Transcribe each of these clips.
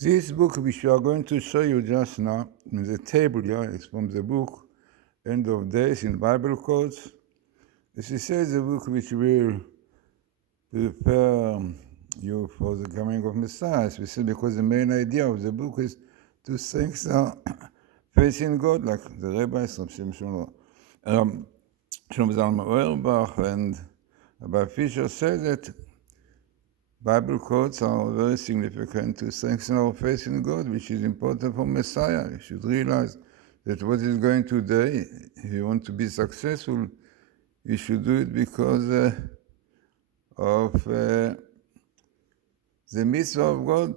This book which we are going to show you just now, in the table here, is from the book End of Days in Bible Codes. This is the book which will prepare you for the coming of Messiah. We say because the main idea of the book is to strengthen faith in God, like the rabbis of Shalom Zalman Auerbach and Rabbi Fisher said that Bible quotes are very significant to strengthen our faith in God, which is important for Messiah. You should realize that what is going today, if you want to be successful, you should do it because of the mitzvah of God,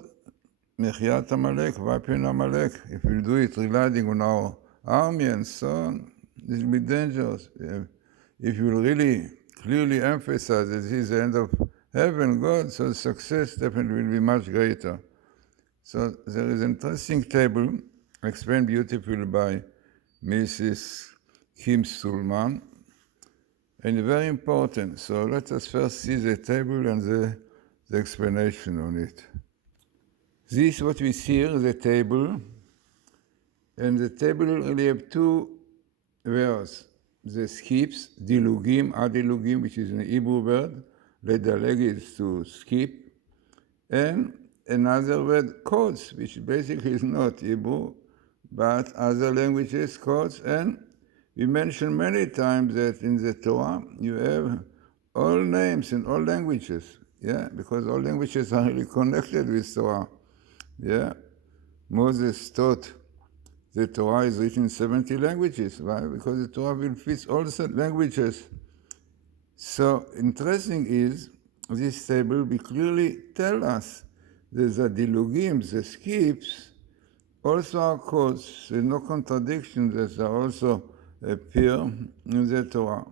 Mechyat Amalek, Vapin Amalek. If you do it relying on our army and so on, it will be dangerous. If you really clearly emphasize that this is the end of heaven, God, so success definitely will be much greater. So there is an interesting table explained beautifully by Mrs. Kim Sulman, and very important. So let us first see the table and the explanation on it. This, what we see here, is the table, and the table really have two words. The skips, dilugim, adilugim, which is an Hebrew word. Ledaleg is to skip, and another word, codes, which basically is not Hebrew, but other languages, codes, and we mentioned many times that in the Torah you have all names in all languages, because all languages are really connected with Torah, Moses taught the Torah is written in 70 languages. Why? Because the Torah will fit all the languages. So interesting is, this table will clearly tell us that the dilugim, the skips, also are codes. There's no contradiction that they also appear in the Torah.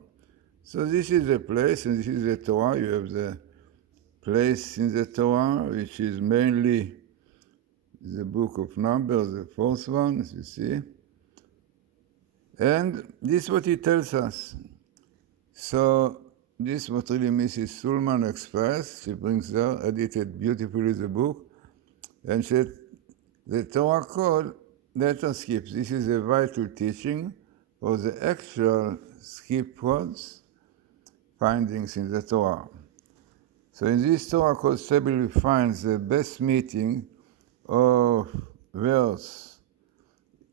So this is the place, and this is the Torah. You have the place in the Torah, which is mainly the book of Numbers, the fourth one, as you see. And this is what it tells us. So this is what really Mrs. Sulman expressed. She brings there, edited beautifully the book, and said, the Torah code letter skips. This is a vital teaching for the actual skip codes findings in the Torah. So in this Torah code table we find the best meeting of verse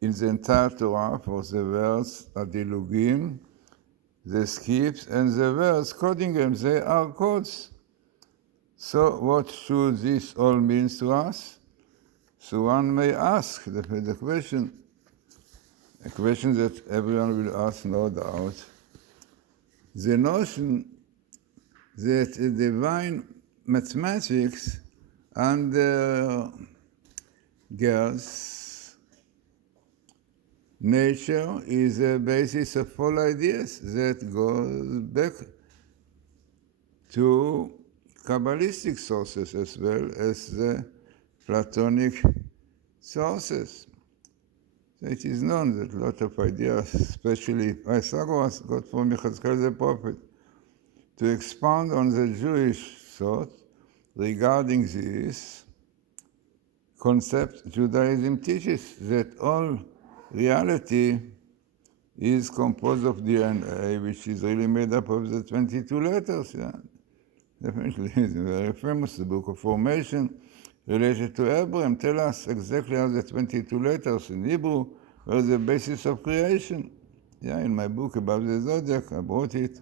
in the entire Torah for the verse adilugim, the skips, and the verse coding them. They are codes. So what should this all mean to us? So one may ask the question, a question that everyone will ask, no doubt. The notion that divine mathematics under God's nature is a basis of all ideas that goes back to Kabbalistic sources as well as the Platonic sources. So it is known that a lot of ideas, especially Pythagoras, got from Yechezkel the prophet, to expound on the Jewish thought regarding this concept. Judaism teaches that all reality is composed of DNA, which is really made up of the 22 letters. Definitely, it's very famous. The Book of Formation related to Abraham tell us exactly how the 22 letters in Hebrew were the basis of creation. In my book about the Zodiac, I brought it,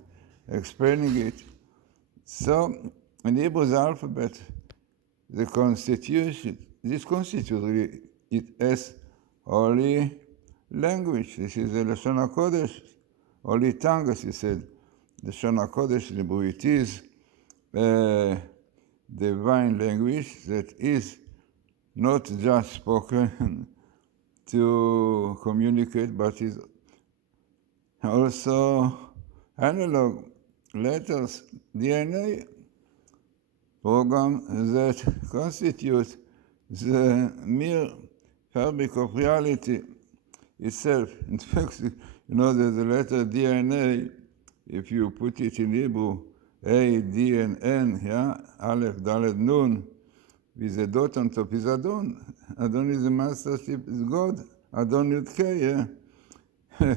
explaining it. So, in Hebrew's alphabet, the constitution, this constitutes it as holy language. This is the Lashon HaKodesh, holy tongue, as he said. The Lashon HaKodesh, in Hebrew, it is divine language that is not just spoken to communicate, but is also analog letters, DNA, program that constitute the mere fabric of reality itself. In fact, you know that the letter DNA, if you put it in Hebrew, A, D, and N, Aleph, Dalet, Nun, with a dot on top is Adon. Adon is the mastership, is God. Adon Yudke, yeah.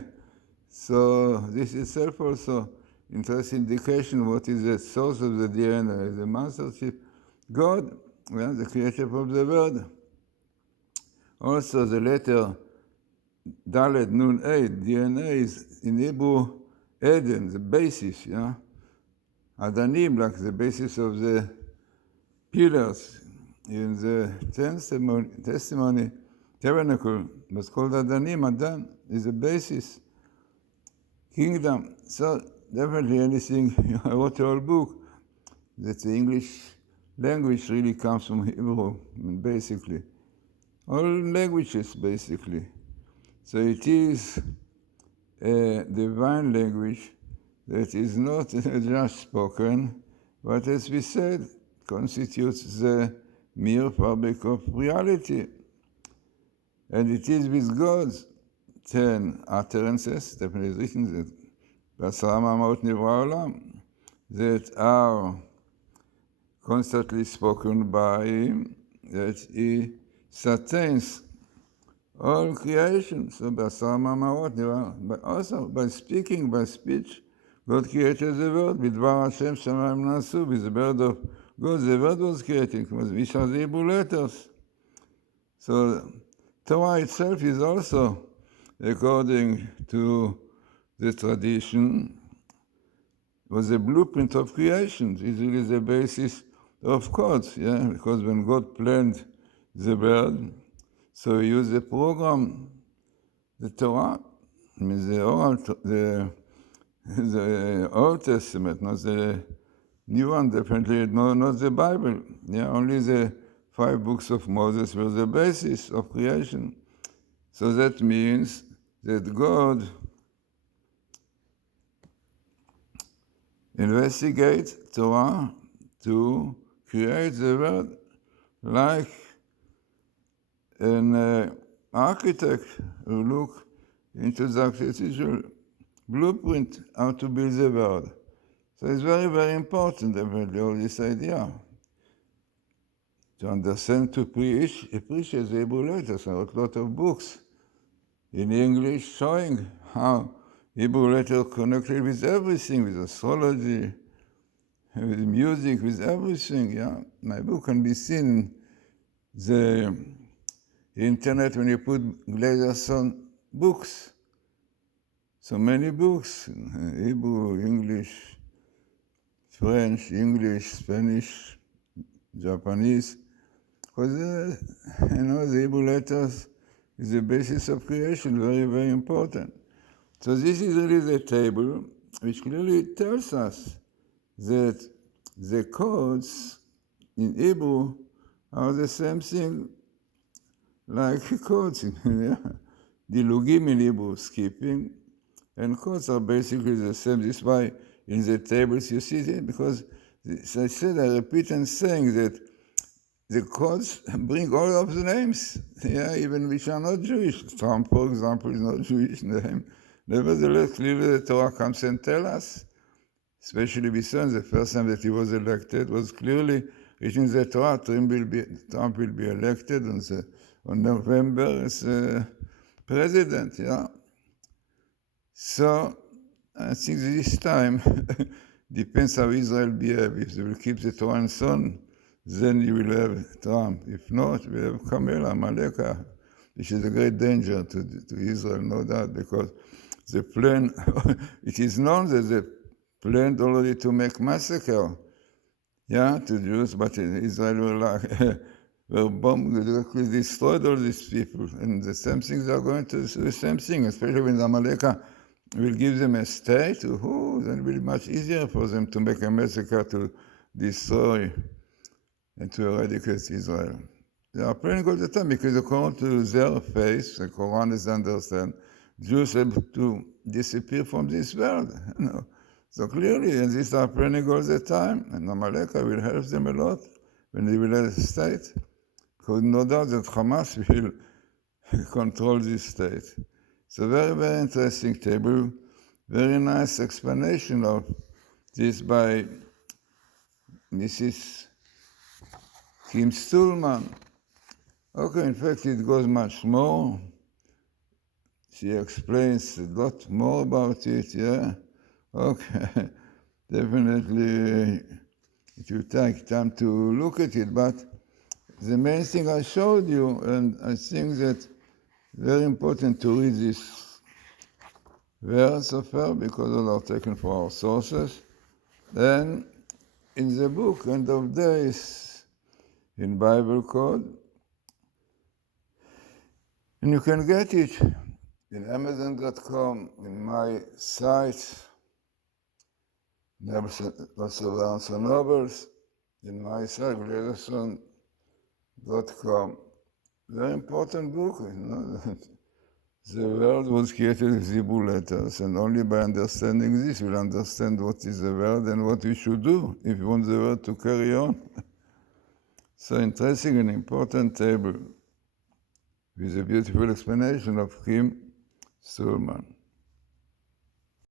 So this itself also interesting indication what is the source of the DNA, the mastership, God, yeah, the creator of the world. Also the letter Dalet Nun Eid, DNA is in Hebrew Eden, the basis, yeah. Adanim, like the basis of the pillars in the testimony tabernacle, was called Adanim. Adan is the basis. Kingdom. So definitely anything, I wrote a whole book that the English language really comes from Hebrew, basically. All languages, basically. So it is a divine language that is not just spoken, but as we said, constitutes the mere fabric of reality. And it is with God's 10 utterances, definitely written that בעשרה מאמרות נברא העולם, that are constantly spoken by him, that he sustains all creation. So בעשרה מאמרות נברא, but also by speaking, by speech, God created the world, בדבר השם שמיים נעשו, with the word of God, the word was created, which are the Hebrew letters. So Torah itself is also, according to the tradition, was a blueprint of creation. It is the basis of codes, yeah, because when God planned the world, so he used the program, the Torah, I mean the Old Testament, not the new one, definitely, no, not the Bible. Yeah, only the 5 books of Moses were the basis of creation. So that means that God investigates Torah to create the world like an architect who look into the architectural blueprint how to build the world. So it's very, very important, definitely, all this idea. To understand, to appreciate the Hebrew letters. I wrote a lot of books in English showing how Hebrew letters connected with everything, with astrology, with music, with everything, yeah. My book can be seen the internet when you put Glazsrson books. So many books, Hebrew, English, French, English, Spanish, Japanese. Because, the Hebrew letters is the basis of creation, very, very important. So this is really the table which clearly tells us that the codes in Hebrew are the same thing like codes in Dilugim in Hebrew, skipping, and codes are basically the same. This is why in the tables you see it, because as I said, I repeat and saying that the codes bring all of the names, yeah, even which are not Jewish. Trump, for example, is not Jewish name. Nevertheless, clearly the Torah comes and tells us, especially Bison, the first time that he was elected, was clearly written in the Torah. Trump will be elected on November as president, yeah. So I think this time depends how Israel behave. If they will keep the Torah and so on, then you will have Trump. If not, we have Kamel, Amalek, which is a great danger to Israel, no doubt, because the plan, it is known that they planned already to make massacre, yeah, to Jews, but Israel were bombed, directly destroyed all these people, and the same things are going to do the same thing, especially when Amalek will give them a state, then it will be much easier for them to make a massacre to destroy and to eradicate Israel. They are praying all the time because according to their faith, the Quran is understand, Jews have to disappear from this world. So clearly, and these are praying all the time, and Amalek will help them a lot when they will have a state, because no doubt that Hamas will control this state. It's a very, very interesting table, very nice explanation of this by Mrs. Kim Stulman. Okay, in fact, it goes much more. She explains a lot more about it, yeah? Okay, definitely it will take time to look at it, but the main thing I showed you, and I think that very important to read this verse of her because all are taken from our sources. Then in the book, End of Days, in Bible Code, and you can get it in Amazon.com, in my site, Glazsrson Novels, in my site, Glazsrson.com. Very important book, you know. The world was created with Hebrew letters, and only by understanding this we'll understand what is the world and what we should do if we want the world to carry on. So interesting and important table with a beautiful explanation of Kim Sulman.